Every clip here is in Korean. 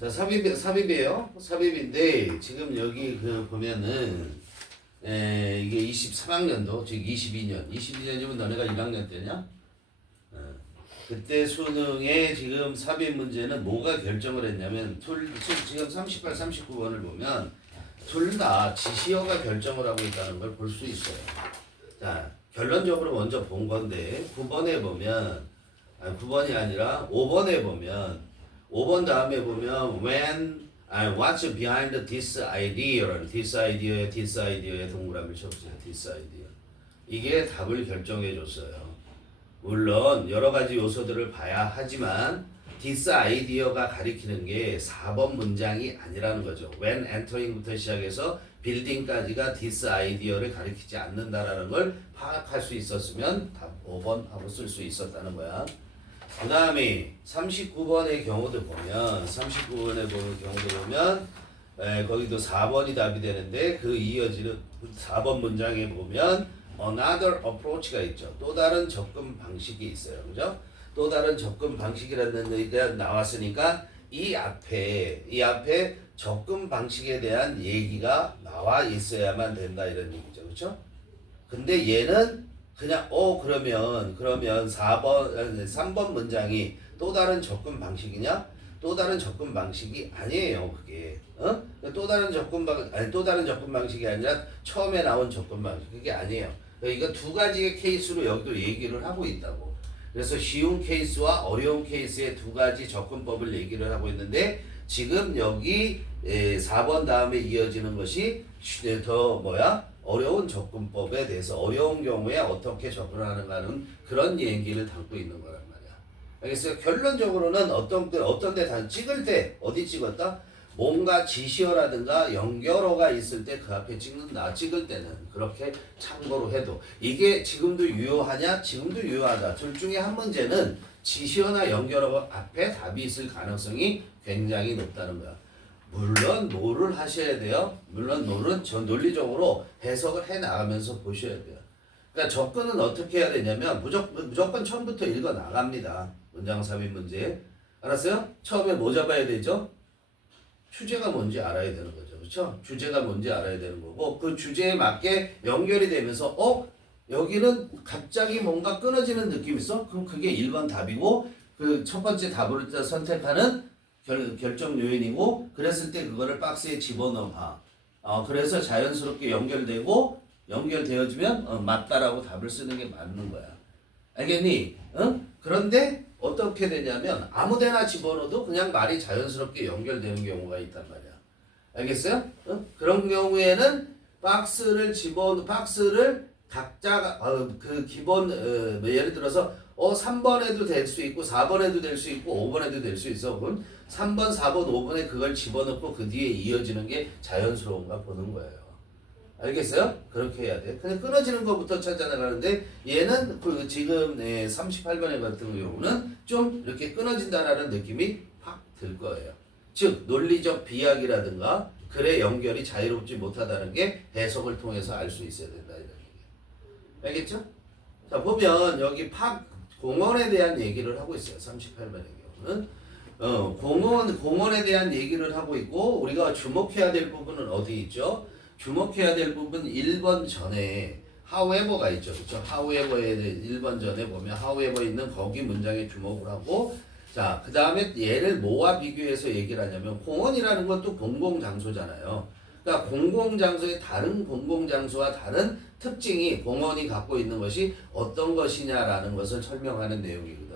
자, 삽입이에요. 삽입인데, 지금 여기 보면은, 이게 23학년도, 즉 22년. 22년이면 너네가 1학년 때냐? 그때 수능에 지금 삽입 문제는 뭐가 결정을 했냐면, 지금 38, 39번을 보면, 둘 다 지시어가 결정을 하고 있다는 걸 볼 수 있어요. 자, 결론적으로 먼저 본 건데, 9번에 보면, 9번이 아니라 5번에 보면, 5번 다음에 보면 what's behind this idea라는 this idea의 동그라미를 쳐보세요. this idea. 이게 답을 결정해 줬어요. 물론 여러 가지 요소들을 봐야 하지만 this idea가 가리키는 게 4번 문장이 아니라는 거죠. when entering부터 시작해서 building까지가 this idea를 가리키지 않는다라는 걸 파악할 수 있었으면 답 5번 하고 쓸 수 있었다는 거야. 그 다음에 39번의 경우도 보면 거기도 4번이 답이 되는데 그 이어지는 4번 문장에 보면 another approach가 있죠. 또 다른 접근 방식이 있어요. 그죠? 또 다른 접근 방식이라는 얘기가 나왔으니까 이 앞에 접근 방식에 대한 얘기가 나와 있어야만 된다 이런 얘기죠. 그렇죠? 근데 얘는 그냥 그러면 3번 문장이 또 다른 접근 방식이냐? 또 다른 접근 방식이 아니에요. 그게 또 다른 접근 방식이 아니라 처음에 나온 접근 방식 그게 아니에요. 이거 두 가지의 케이스로 여기도 얘기를 하고 있다고. 그래서 쉬운 케이스와 어려운 케이스의 두 가지 접근법을 얘기를 하고 있는데 지금 여기 4번 다음에 이어지는 것이 더 어려운 접근법에 대해서 어려운 경우에 어떻게 접근하는가 하는 그런 얘기를 담고 있는 거란 말이야. 알겠어요? 결론적으로는 어떤 데 찍을 때 어디 찍었다? 뭔가 지시어라든가 연결어가 있을 때 그 앞에 찍을 때는 그렇게 참고로 해도 이게 지금도 유효하냐? 지금도 유효하다. 둘 중에 한 문제는 지시어나 연결어 앞에 답이 있을 가능성이 굉장히 높다는 거야. 물론 노를 하셔야 돼요. 물론 노는 논리적으로 해석을 해 나가면서 보셔야 돼요. 그러니까 접근은 어떻게 해야 되냐면 무조건 처음부터 읽어 나갑니다. 문장 삽입 문제. 알았어요? 처음에 뭐 잡아야 되죠? 주제가 뭔지 알아야 되는 거죠. 그렇죠? 주제가 뭔지 알아야 되는 거고 그 주제에 맞게 연결이 되면서 여기는 갑자기 뭔가 끊어지는 느낌이 있어? 그럼 그게 1번 답이고 그 첫 번째 답을 선택하는 결정 요인이고 그랬을 때 그거를 박스에 집어넣어. 그래서 자연스럽게 연결되어지면 맞다라고 답을 쓰는 게 맞는 거야. 알겠니? 그런데 어떻게 되냐면 아무데나 집어넣어도 그냥 말이 자연스럽게 연결되는 경우가 있단 말이야. 알겠어요? 그런 경우에는 박스를 각자가 그 기본 예를 들어서 3번에도 될 수 있고 4번에도 될 수 있고 5번에도 될 수 있어. 그럼 3번, 4번, 5번에 그걸 집어넣고 그 뒤에 이어지는 게 자연스러운가 보는 거예요. 알겠어요? 그렇게 해야 돼. 근데 끊어지는 것부터 찾아나가는데 얘는 지금 38번에 같은 경우는 좀 이렇게 끊어진다라는 느낌이 확 들 거예요. 즉 논리적 비약이라든가 글의 연결이 자유롭지 못하다는 게 해석을 통해서 알 수 있어야 된다 이런 얘기예요. 알겠죠? 자 보면 여기 공원에 대한 얘기를 하고 있어요. 38번의 경우는 공원에 대한 얘기를 하고 있고 우리가 주목해야 될 부분은 어디 있죠? 주목해야 될 부분 1번 전에 however가 있죠. 그렇죠? however에 1번 전에 보면 however 있는 거기 문장에 주목을 하고 자, 그 다음에 얘를 뭐와 비교해서 얘기를 하냐면 공원이라는 것도 공공장소잖아요. 그러니까 공공장소의 다른 공공장소와 다른 특징이 공원이 갖고 있는 것이 어떤 것이냐라는 것을 설명하는 내용이거든.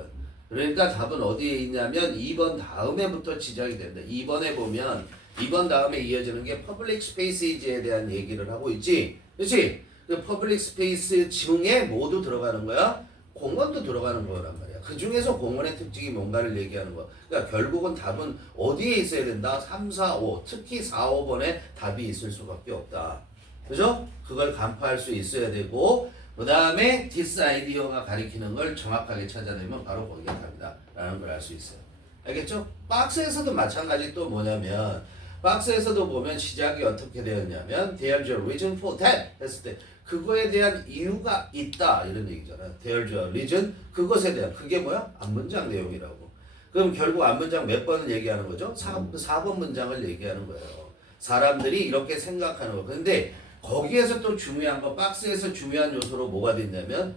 그러니까 답은 어디에 있냐면 2번 다음에부터 지적이 된다. 2번에 보면 2번 다음에 이어지는 게 퍼블릭 스페이스에 대한 얘기를 하고 있지. 그렇지? 그 퍼블릭 스페이스 중에 모두 들어가는 거야. 공원도 들어가는 거란 말이야. 그 중에서 공원의 특징이 뭔가를 얘기하는 거야. 그러니까 결국은 답은 어디에 있어야 된다? 3, 4, 5. 특히 4, 5번에 답이 있을 수밖에 없다. 그죠? 그걸 간파할 수 있어야 되고 그 다음에 this idea가 가리키는 걸 정확하게 찾아내면 바로 거기가 답이다 라는 걸 알 수 있어요. 알겠죠? 박스에서도 마찬가지 또 뭐냐면 박스에서도 보면 시작이 어떻게 되었냐면 there's a reason for that 했을 때 그거에 대한 이유가 있다 이런 얘기잖아요. there's a reason 그것에 대한 그게 뭐야? 앞문장 내용이라고. 그럼 결국 앞문장 몇 번을 얘기하는 거죠? 4번 문장을 얘기하는 거예요. 사람들이 이렇게 생각하는 거. 근데 거기에서 또 중요한 거, 박스에서 중요한 요소로 뭐가 됐냐면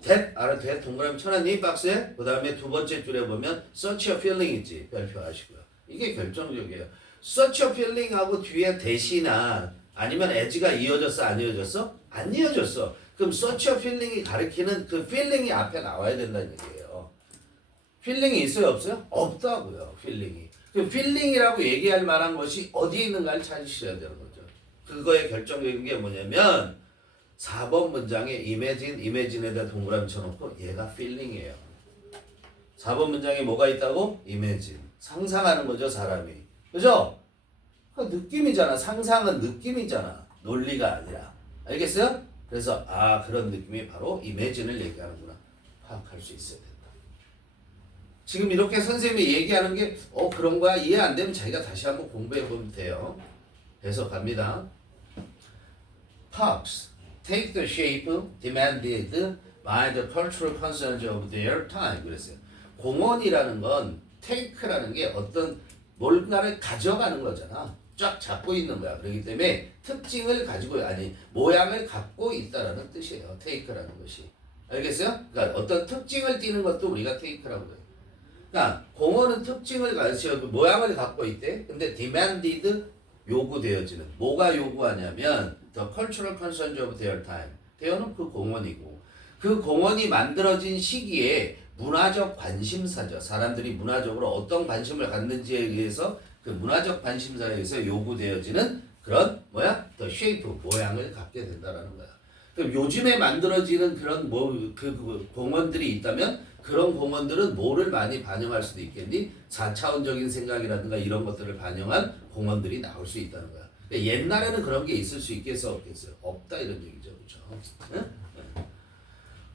that, 알아? that 동그라미 쳐놨니? 박스에? 그 다음에 두 번째 줄에 보면 such a feeling 있지. 별표하시고요. 이게 결정적이에요. such a feeling하고 뒤에 대시나 아니면 as가 이어졌어? 안 이어졌어? 안 이어졌어. 그럼 such a feeling이 가리키는 그 feeling이 앞에 나와야 된다는 얘기예요. feeling이 있어요? 없어요? 없다고요. feeling이. 그 feeling이라고 얘기할 만한 것이 어디에 있는가를 찾으셔야 되는 거죠. 그거의 결정적인 게 뭐냐면 4번 문장에 imagine에다 동그라미 쳐놓고 얘가 feeling이에요. 4번 문장에 뭐가 있다고? imagine. 상상하는 거죠, 사람이. 그죠? 그 느낌이잖아. 상상은 느낌이잖아. 논리가 아니라. 알겠어요? 그래서 그런 느낌이 바로 imagine을 얘기하는구나. 파악할 수 있어야 된다. 지금 이렇게 선생님이 얘기하는 게 그런 거야? 이해 안 되면 자기가 다시 한번 공부해 보면 돼요. 그래서 갑니다. Parks take the shape demanded by the cultural concerns of their time. 그랬어요. 공원이라는 건 take라는 게 어떤 뭔가를 가져가는 거잖아. 쫙 잡고 있는 거야. 그렇기 때문에 특징을 가지고 모양을 갖고 있다라는 뜻이에요. take라는 것이. 알겠어요? 그러니까 어떤 특징을 띠는 것도 우리가 take라고 해요. 그러니까 공원은 특징을 가지고 모양을 갖고 있대. 근데 demanded 요구되어지는 뭐가 요구하냐면 the cultural concerns of their time. 대어는 그 공원이고 그 공원이 만들어진 시기에 문화적 관심사죠. 사람들이 문화적으로 어떤 관심을 갖는지에 의해서 그 문화적 관심사에 의해서 요구되어지는 그런 the shape 모양을 갖게 된다라는 거야. 그럼 요즘에 만들어지는 그런 그 공원들이 있다면 그런 공원들은 뭐를 많이 반영할 수도 있겠니? 4차원적인 생각이라든가 이런 것들을 반영한 공원들이 나올 수 있다는 거야. 그러니까 옛날에는 그런 게 있을 수 있겠어 없겠어요? 없다 이런 얘기죠. 그렇죠? 응?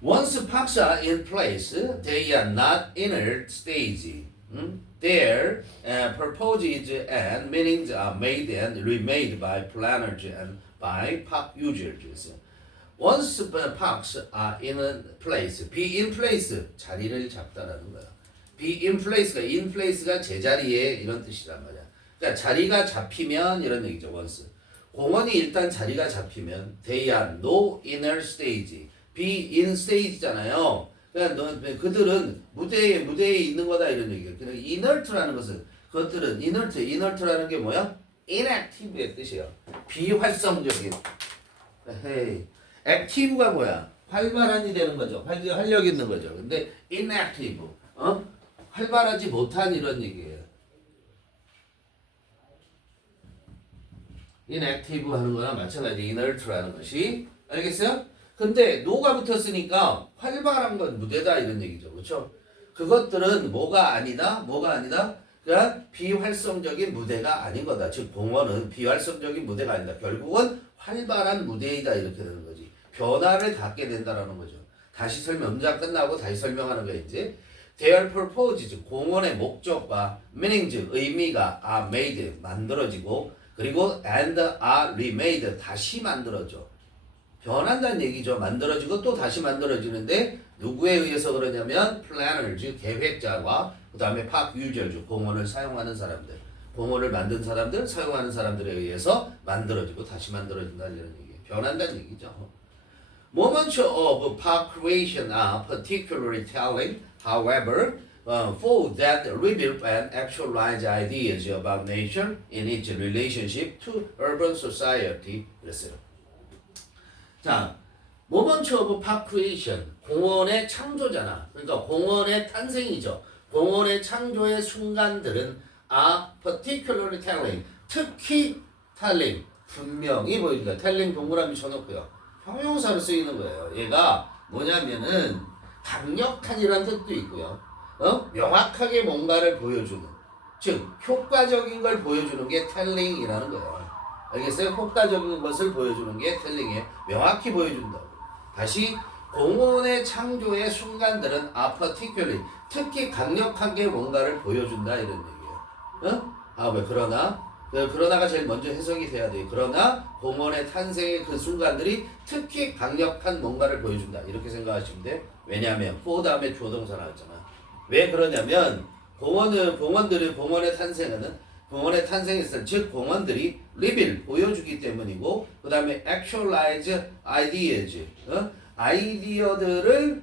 Once parks are in place, they are not inert stage. Their purposes and meanings are made and remade by planners and by park users. Once parks are in place, be in place, 자리를 잡다라는 거야. be in place가 in place가 제자리에 이런 뜻이란 말이야. 그러니까 자리가 잡히면 이런 얘기죠. once. 공원이 일단 자리가 잡히면 they are no inner stage. be in stage잖아요. 그러니까 그들은 무대에 있는 거다 이런 얘기예요. 그러니까 inert라는 것은 그것들은 inert라는 게 뭐야? inactive의 뜻이에요. 비활성적인. 헤이. active가 뭐야? 활발한이 되는 거죠. 활력 있는 거죠. 근데 inactive, 활발하지 못한 이런 얘기예요. inactive 하는 거나 마찬가지 inert라는 것이. 알겠어요? 근데 no가 붙었으니까 활발한 건 무대다 이런 얘기죠. 그렇죠? 그것들은 뭐가 아니다? 그러니까 비활성적인 무대가 아닌 거다. 즉 공원은 비활성적인 무대가 아니다. 결국은 활발한 무대이다 이렇게 되는 거지. 변화를 갖게 된다라는 거죠. 다시 문장 끝나고 다시 설명하는 거야 이제. Their purpose, 즉 공원의 목적과 meaning, 즉 의미가 are made, 만들어지고 그리고 and are remade, 다시 만들어져. 변한다는 얘기죠. 만들어지고 또 다시 만들어지는데 누구에 의해서 그러냐면 planner, 즉 계획자와 그 다음에 park user, 즉 공원을 사용하는 사람들, 공원을 만든 사람들, 사용하는 사람들에 의해서 만들어지고 다시 만들어진다는 얘기예요. 변한다는 얘기죠. Moments of park creation are particularly telling, however, for that reveal and actualize ideas about nature in its relationship to urban society. 그랬어요. 자, Moments of park creation, 공원의 창조잖아. 그러니까 공원의 탄생이죠. 공원의 창조의 순간들은 are particularly telling, 특히 telling, 분명히 보여준다. telling 동그라미 쳐놓고요. 형용사로 쓰이는 거예요. 얘가 뭐냐면은 강력한이라는 뜻도 있고요. 명확하게 뭔가를 보여주는, 즉 효과적인 걸 보여주는 게 telling이라는 거예요. 알겠어요? 효과적인 것을 보여주는 게 telling이에요. 명확히 보여준다고. 다시 공원의 창조의 순간들은 are particularly, 특히 강력하게 뭔가를 보여준다 이런 얘기예요. 왜 그러나가 제일 먼저 해석이 돼야 돼요. 그러나 공원의 탄생의 그 순간들이 특히 강력한 뭔가를 보여준다. 이렇게 생각하시면 돼. 왜냐하면 for 다음에 주어 동사 나왔잖아. 왜 그러냐면 공원의 탄생했을 즉 공원들이 리빌 보여주기 때문이고 그 다음에 actualize ideas 아이디어들을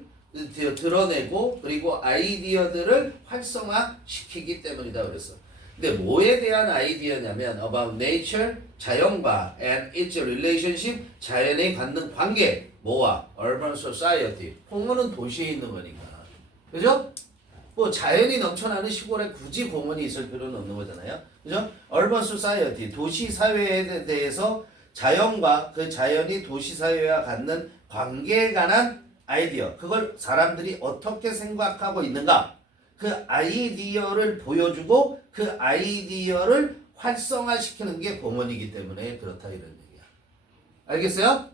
드러내고 그리고 아이디어들을 활성화시키기 때문이다 그랬어. 근데 뭐에 대한 아이디어냐면 about nature 자연과 and its relationship 자연에 갖는 관계 뭐와 urban society 공원은 도시에 있는 거니까 그죠? 뭐 자연이 넘쳐나는 시골에 굳이 공원이 있을 필요는 없는 거잖아요. 그죠? urban society 도시 사회에 대해서 자연과 그 자연이 도시 사회와 갖는 관계에 관한 아이디어 그걸 사람들이 어떻게 생각하고 있는가 그 아이디어를 보여주고 그 아이디어를 활성화시키는 게 공원이기 때문에 그렇다 이런 얘기야. 알겠어요?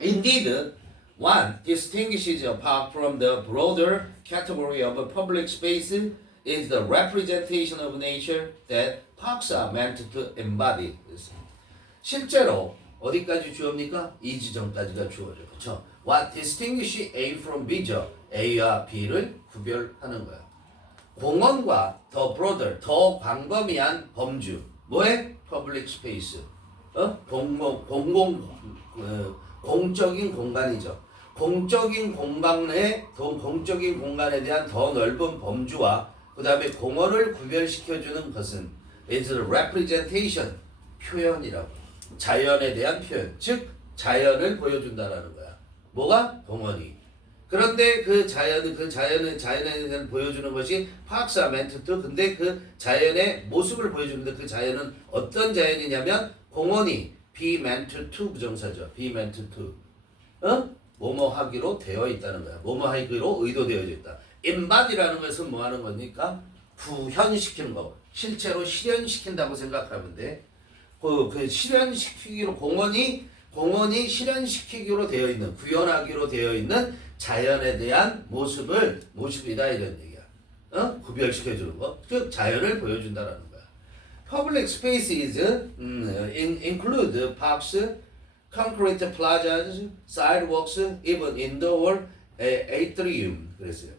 Indeed, one distinguishes a park from the broader category of public space is the representation of nature that parks are meant to embody. 실제로 어디까지 주어입니까? 이 지점까지가 주어죠. 그렇죠? What distinguishes A from B죠? A와 B를 구별하는 거야. 공원과 더 broader, 더 광범위한 범주. 뭐에? Public space. 공적인 공간이죠. 공적인 공간에 대한 더 넓은 범주와 그 다음에 공원을 구별시켜주는 것은 is a representation, 표현이라고. 자연에 대한 표현, 즉 자연을 보여준다라는 거야. 뭐가? 공원이. 그런데 그 자연에 대한 보여주는 것이 parks are meant to. 근데 그 자연의 모습을 보여주는데 그 자연은 어떤 자연이냐면 공원이 be meant to 부정사죠. be meant to. 뭐뭐 하기로 되어 있다는 거야. 뭐뭐 하기로 의도되어져 있다. embody라는 것은 뭐 하는 겁니까? 구현시키는 거. 실제로 실현시킨다고 생각하면 돼. 그 실현시키기로 공원이 실현시키기로 되어 있는 구현하기로 되어 있는 자연에 대한 모습이다 이런 얘기야. 구별시켜주는 거. 즉 자연을 보여준다라는 거야. Public spaces include parks, concrete plazas, sidewalks, even indoor atrium. 그랬어요.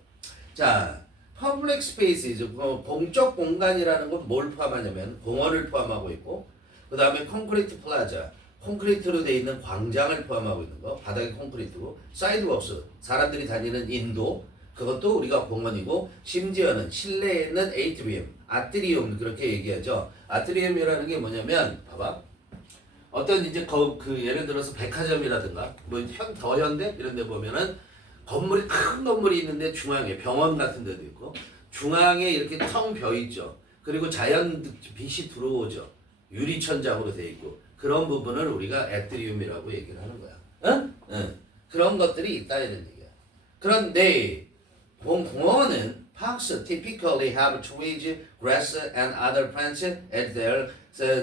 자, public spaces 공적 공간이라는 건 뭘 포함하냐면 공원을 포함하고 있고 그 다음에 콘크리트 플라자 콘크리트로 되어 있는 광장을 포함하고 있는 거 바닥이 콘크리트고 사이드웍스 사람들이 다니는 인도 그것도 우리가 공원이고 심지어는 실내에 있는 아트리움 그렇게 얘기하죠. 아트리움이라는 게 뭐냐면 봐봐 어떤 이제 그 예를 들어서 백화점이라든가 뭐 더 현대 이런 데 보면은 큰 건물이 있는데 중앙에 병원 같은 데도 있고 중앙에 이렇게 텅 비어 있죠. 그리고 자연 빛이 들어오죠. 유리천장으로 되어 있고 그런 부분을 우리가 애트리움이라고 얘기를 하는 거야. 그런 것들이 있다 이런 얘기야. 그런데 공원은 parks typically have trees, grass and other plants as their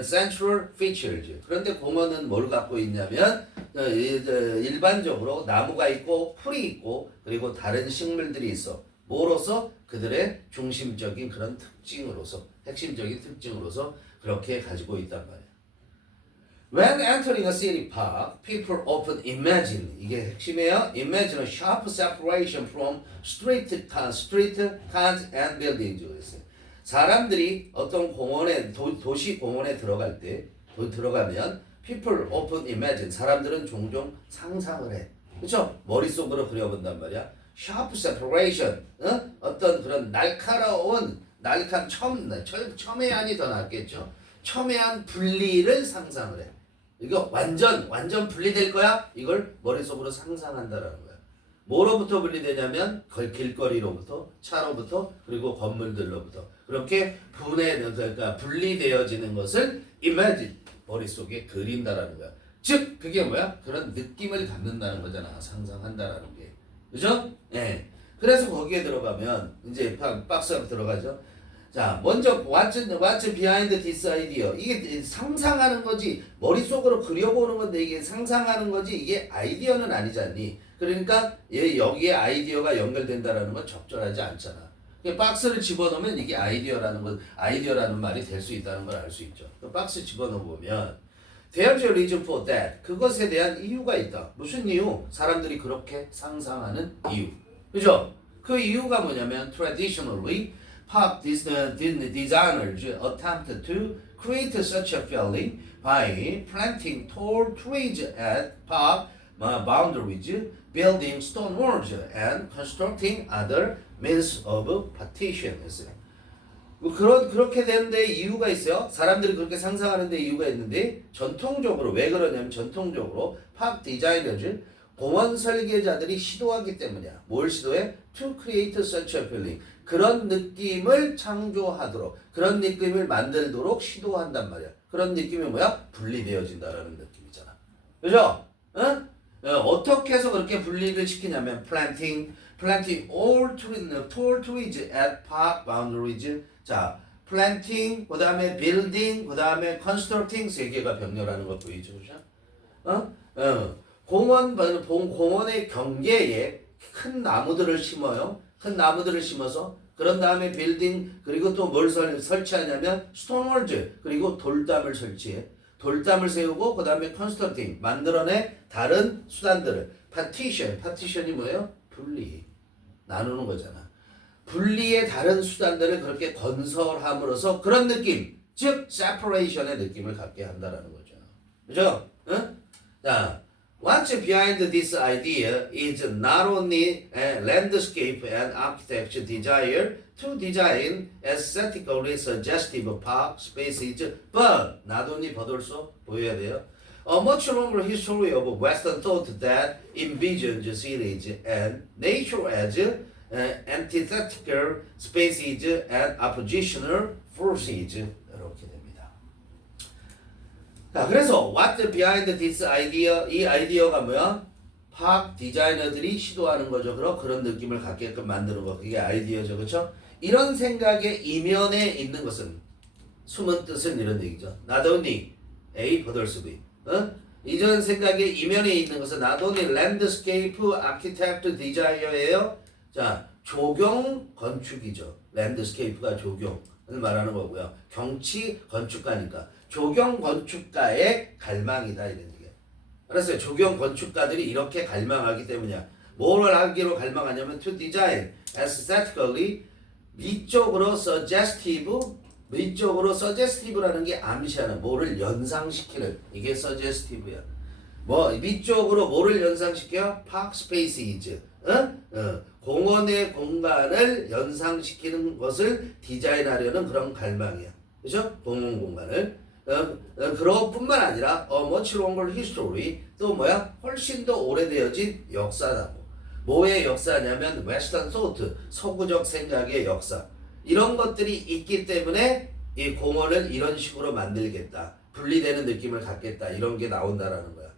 central features. 그런데 공원은 뭘 갖고 있냐면 일반적으로 나무가 있고 풀이 있고 그리고 다른 식물들이 있어. 뭐로서? 그들의 중심적인 그런 특징으로서 핵심적인 특징으로서 그렇게 가지고 있단 말이야. When entering a city park, people often imagine 이게 핵심이에요. Imagine a sharp separation from street cars and buildings. 사람들이 어떤 공원에 도시 공원에 들어가면 people often imagine 사람들은 종종 상상을 해. 그렇죠? 머릿속으로 그려본단 말이야. Sharp separation 어떤 그런 날카로운 첨예한이 더 낫겠죠. 첨예한 분리를 상상을 해. 이거 완전 분리될 거야? 이걸 머릿속으로 상상한다라는 거야. 뭐로부터 분리되냐면 길거리로부터, 차로부터, 그리고 건물들로부터. 그렇게 그러니까 분리되어지는 것을 imagine, 머릿속에 그린다라는 거야. 즉, 그게 뭐야? 그런 느낌을 갖는다는 거잖아. 상상한다라는 게. 그죠? 예. 그래서 거기에 들어가면, 이제 박스로 들어가죠. 자, 먼저 what's behind this idea? 이게 상상하는 거지 머릿속으로 그려보는 건데 이게 상상하는 거지 이게 아이디어는 아니지 않니? 그러니까 여기에 아이디어가 연결된다라는 건 적절하지 않잖아. 박스를 집어넣으면 이게 아이디어라는 말이 될 수 있다는 걸 알 수 있죠. 박스 집어넣으면 there's a reason for that. 그것에 대한 이유가 있다. 무슨 이유? 사람들이 그렇게 상상하는 이유. 그죠? 그 이유가 뭐냐면 traditionally pop designers attempt to create such a feeling by planting tall trees at park boundaries, building stone walls, and constructing other means of partition. 그렇게 되는데 이유가 있어요. 사람들이 그렇게 상상하는데 이유가 있는데 전통적으로 왜 그러냐면 전통적으로 팝 디자이너즈 공원 설계자들이 시도하기 때문이야. 뭘 시도해? To create such a feeling. 그런 느낌을 창조하도록 그런 느낌을 만들도록 시도한단 말이야. 그런 느낌이 뭐야? 분리되어진다라는 느낌이잖아. 그죠? 응? 어떻게 해서 그렇게 분리를 시키냐면 planting all tall trees at park boundaries. 자, planting, 그 다음에 building, 그 다음에 constructing 세 개가 병렬하는 거 보이죠, 그죠? 공원의 경계에 큰 나무들을 심어요. 큰 나무들을 심어서 그런 다음에 빌딩 그리고 또 뭘 설치하냐면 스톤월즈 그리고 돌담을 설치해. 돌담을 세우고 그 다음에 컨스트럭팅 만들어내 다른 수단들을 파티션이 뭐예요? 분리 나누는 거잖아. 분리의 다른 수단들을 그렇게 건설함으로써 그런 느낌 즉 separation의 느낌을 갖게 한다라는 거죠. 그죠? 응? 자, what's behind this idea is not only a landscape and architecture desire to design aesthetically suggestive park spaces, but not only but also 보여야 돼요. A much longer history of Western thought that envisions cities and nature as antithetical spaces and oppositional forces 이렇게 됩니다. 자, 그래서 what behind this idea 이 아이디어가 뭐야? 팝 디자이너들이 시도하는 거죠. 그런 느낌을 갖게끔 만드는 거 그게 아이디어죠, 그렇죠? 이런 생각의 이면에 있는 것은 숨은 뜻은 이런 얘기죠. Not only A but also B. 이전 생각의 이면에 있는 것은 not only landscape architect desire예요. 자, 조경 건축이죠. 랜드스케이프가 조경을 말하는 거고요. 경치 건축가니까 조경 건축가의 갈망이다 이런 얘기예요. 알았어요? 조경 건축가들이 이렇게 갈망하기 때문이야. 뭘 하기로 갈망하냐면 to design aesthetically 미적으로 suggestive라는 게 암시하는 뭐를 연상시키는 이게 suggestive야. 미적으로 뭐를 연상시켜요? park spaces. 공원의 공간을 연상시키는 것을 디자인하려는 그런 갈망이야. 그죠? 공원 공간을. 그것뿐만 아니라 much longer history 또 뭐야? 훨씬 더 오래되어진 역사라고. 뭐의 역사냐면 Western thought 서구적 생각의 역사. 이런 것들이 있기 때문에 이 공원을 이런 식으로 만들겠다. 분리되는 느낌을 갖겠다. 이런 게 나온다라는 거야.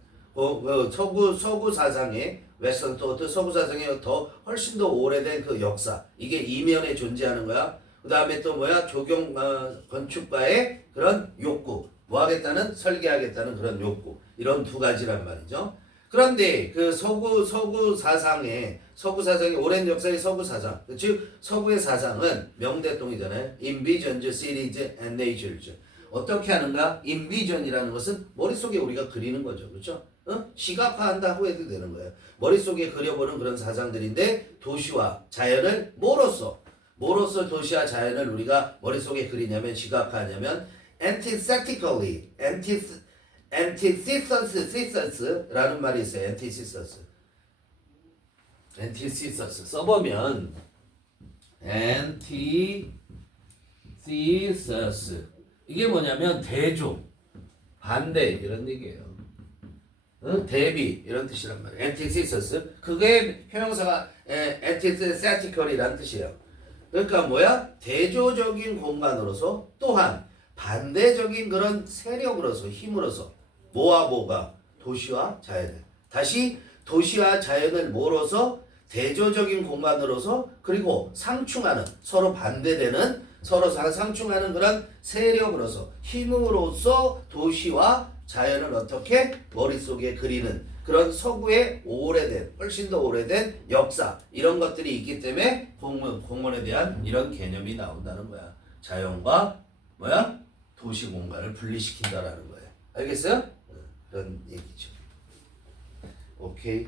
서구 사상의 웨스턴 토트 서구 사상의 더 훨씬 더 오래된 그 역사 이게 이면에 존재하는 거야. 그 다음에 또 뭐야 조경 건축가의 그런 욕구 뭐 하겠다는 설계하겠다는 그런 욕구 이런 두 가지란 말이죠. 그런데 그 서구 사상의 오랜 역사의 서구 사상 즉 서구의 사상은 명대동이잖아요. Envisions cities and natures 어떻게 하는가? Envision이라는 것은 머릿속에 우리가 그리는 거죠. 그렇죠? 시각화한다고 해도 되는 거예요. 머릿속에 그려보는 그런 사상들인데 도시와 자연을 뭐로써 도시와 자연을 우리가 머릿속에 그리냐면 시각화하냐면 antithesis 말이 있어요. antithesis 써보면 antithesis 이게 뭐냐면 대조, 반대 이런 얘기예요. 대비 이런 뜻이란 말이에요. antithesis 그게 형용사가 antithetical이라는 뜻이에요. 그러니까 뭐야? 대조적인 공간으로서 또한 반대적인 그런 세력으로서 힘으로서 뭐가 도시와 자연을 다시 도시와 자연을 뭐로서 대조적인 공간으로서 그리고 상충하는 서로 반대되는 서로 상충하는 그런 세력으로서 힘으로써 도시와 자연을 어떻게 머릿속에 그리는 그런 서구의 훨씬 더 오래된 역사 이런 것들이 있기 때문에 공원에 대한 이런 개념이 나온다는 거야. 자연과 도시 공간을 분리시킨다라는 거예요. 알겠어요? 그런 얘기죠. 오케이.